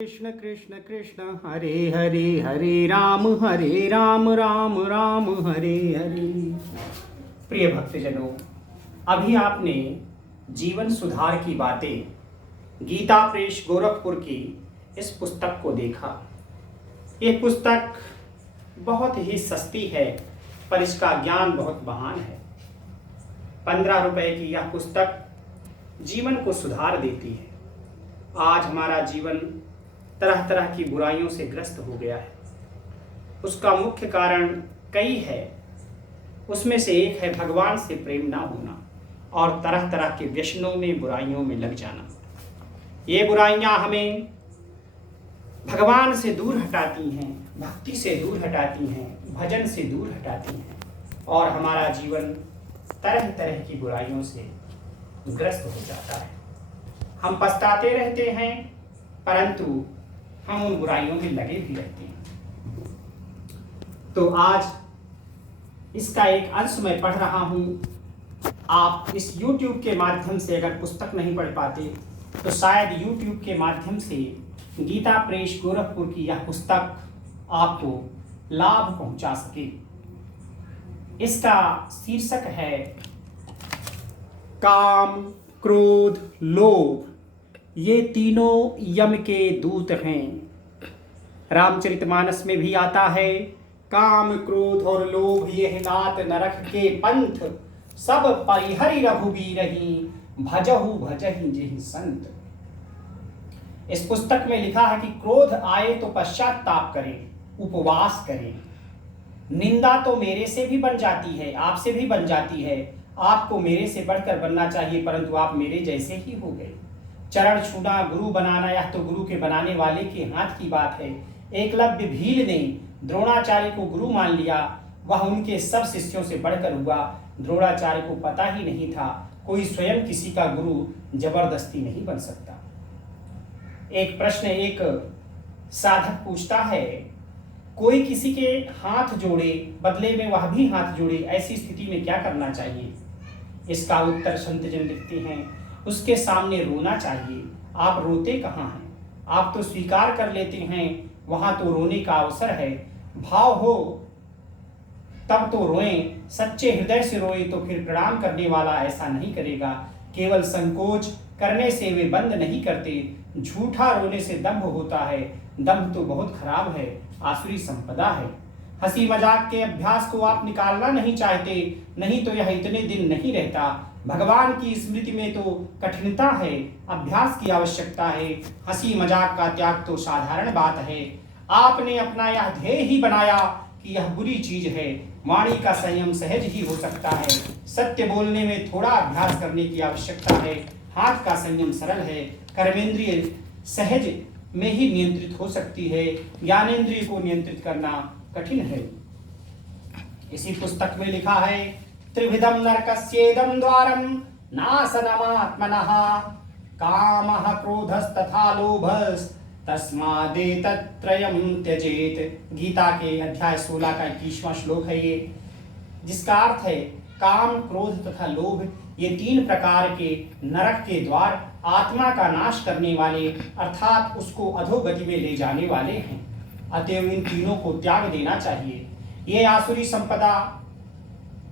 कृष्ण कृष्ण कृष्ण हरे हरे हरे राम राम राम हरे हरे। प्रिय भक्तजनों, अभी आपने जीवन सुधार की बातें गीता प्रेस गोरखपुर की इस पुस्तक को देखा। ये पुस्तक बहुत ही सस्ती है पर इसका ज्ञान बहुत महान है। 15 रुपए की यह पुस्तक जीवन को सुधार देती है। आज हमारा जीवन तरह तरह की बुराइयों से ग्रस्त हो गया है। उसका मुख्य कारण कई है। उसमें से एक है भगवान से प्रेम ना होना और तरह तरह के व्यसनों में बुराइयों में लग जाना। ये बुराइयां हमें भगवान से दूर हटाती हैं, भक्ति से दूर हटाती हैं, भजन से दूर हटाती हैं और हमारा जीवन तरह तरह की बुराइयों से ग्रस्त हो जाता है। हम पछताते रहते हैं परंतु हम उन बुराइयों में लगे भी रहते हैं। तो आज इसका एक अंश मैं पढ़ रहा हूं। आप इस YouTube के माध्यम से अगर पुस्तक नहीं पढ़ पाते तो शायद YouTube के माध्यम से गीता प्रेस गोरखपुर की यह पुस्तक आपको लाभ पहुंचा सके। इसका शीर्षक है काम, क्रोध, लोभ, ये तीनों यम के दूत हैं। रामचरितमानस में भी आता है, काम, क्रोध और लोभ ये नाथ नरक के पंथ, सब परिहरि रघुबीरहि, भजहु भजहि जेहि संत। इस पुस्तक में लिखा है कि क्रोध आए तो पश्चाताप करें, उपवास करें। निंदा तो मेरे से भी बन जाती है, आपसे भी बन जाती है। आपको मेरे से बढ़कर बनना चाहिए परंतु आप मेरे जैसे ही हो गए। चरण छूना, गुरु बनाना, यह तो गुरु के बनाने वाले के हाथ की बात है। एकलव्य भील ने द्रोणाचार्य को गुरु मान लिया, वह उनके सब शिष्यों से बढ़कर हुआ। द्रोणाचार्य को पता ही नहीं था कोई स्वयं किसी का गुरु जबरदस्ती नहीं बन सकता। एक प्रश्न एक साधक पूछता है, कोई किसी के हाथ जोड़े बदले में वह भी हाथ जोड़े, ऐसी स्थिति में क्या करना चाहिए? इसका उत्तर संतजन लिखते हैं, उसके सामने रोना चाहिए। आप रोते कहाँ हैं? आप तो स्वीकार कर लेते हैं, वहां तो रोने का अवसर है। भाव हो तब तो रोएं, सच्चे हृदय से रोए तो फिर प्रणाम करने वाला ऐसा नहीं करेगा। केवल संकोच करने से वे बंद नहीं करते। झूठा रोने से दंभ होता है, दंभ तो बहुत खराब है, आसुरी संपदा है। हंसी मजाक के अभ्यास को आप निकालना नहीं चाहते, नहीं तो यह इतने दिन नहीं रहता। भगवान की स्मृति में तो कठिनता है, अभ्यास की आवश्यकता है। हंसी मजाक का त्याग तो साधारण बात है। आपने अपना यह ध्येय ही बनाया कि यह बुरी चीज है। वाणी का संयम सहज ही हो सकता है, सत्य बोलने में थोड़ा अभ्यास करने की आवश्यकता है। हाथ का संयम सरल है, कर्मेंद्रिय सहज में ही नियंत्रित हो सकती है, ज्ञानेंद्रिय को नियंत्रित करना कठिन है। इसी पुस्तक में लिखा है, त्रिविधम नरकस्येदं द्वारं नाशनमात्मनः, कामः क्रोधस्तथा लोभस् तस्मादेतत्त्रयं त्यजेत। गीता के अध्याय 16 का 21वां श्लोक है ये, जिसका अर्थ है काम, क्रोध तथा लोभ ये तीन प्रकार के नरक के द्वार आत्मा का नाश करने वाले अर्थात उसको अधोगति में ले जाने वाले हैं। अतएव इन तीनों को त्याग देना चाहिए। ये आसुरी संपदा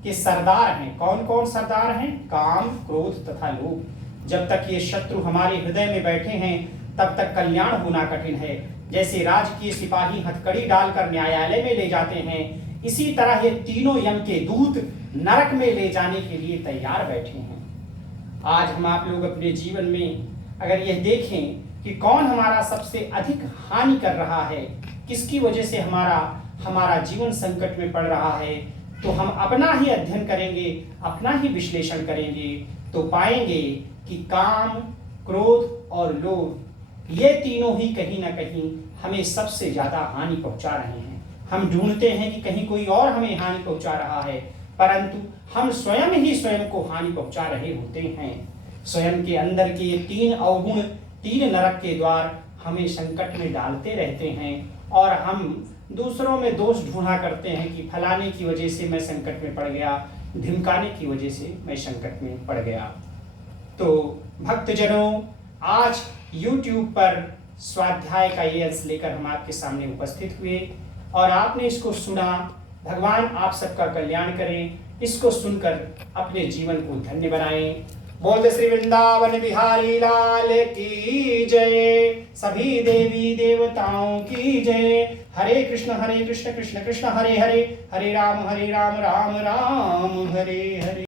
के सरदार हैं। कौन कौन सरदार हैं? काम, क्रोध तथा लोभ। जब तक ये शत्रु हमारे हृदय में बैठे हैं तब तक कल्याण होना कठिन है। जैसे राजकीय सिपाही हथकड़ी डालकर न्यायालय में ले जाते हैं, इसी तरह ये तीनों यम के दूत नरक में ले जाने के लिए तैयार बैठे हैं। आज हम आप लोग अपने जीवन में अगर यह देखें कि कौन हमारा सबसे अधिक हानि कर रहा है, किसकी वजह से हमारा जीवन संकट में पड़ रहा है, तो हम अपना ही अध्ययन करेंगे, अपना ही विश्लेषण करेंगे तो पाएंगे कि काम, क्रोध और लोभ ये तीनों ही कहीं ना कहीं हमें सबसे ज्यादा हानि पहुंचा रहे हैं। हम ढूंढते हैं कि कहीं कोई और हमें हानि पहुंचा रहा है परंतु हम स्वयं ही स्वयं को हानि पहुंचा रहे होते हैं। स्वयं के अंदर के ये तीन अवगुण, तीन नरक के द्वार हमें संकट में डालते रहते हैं और हम दूसरों में दोष ढूंढा करते हैं कि फलाने की वजह से मैं संकट में पड़ गया, ढिमकाने की वजह से मैं संकट में पड़ गया। तो भक्तजनों, आज YouTube पर स्वाध्याय का ये अंश लेकर हम आपके सामने उपस्थित हुए और आपने इसको सुना। भगवान आप सबका कल्याण करें, इसको सुनकर अपने जीवन को धन्य बनाएं। बोल श्री वृंदावन बिहारी लाल की जय। सभी देवी देवताओं की जय। हरे कृष्ण कृष्ण कृष्ण हरे हरे, हरे राम राम राम हरे हरे।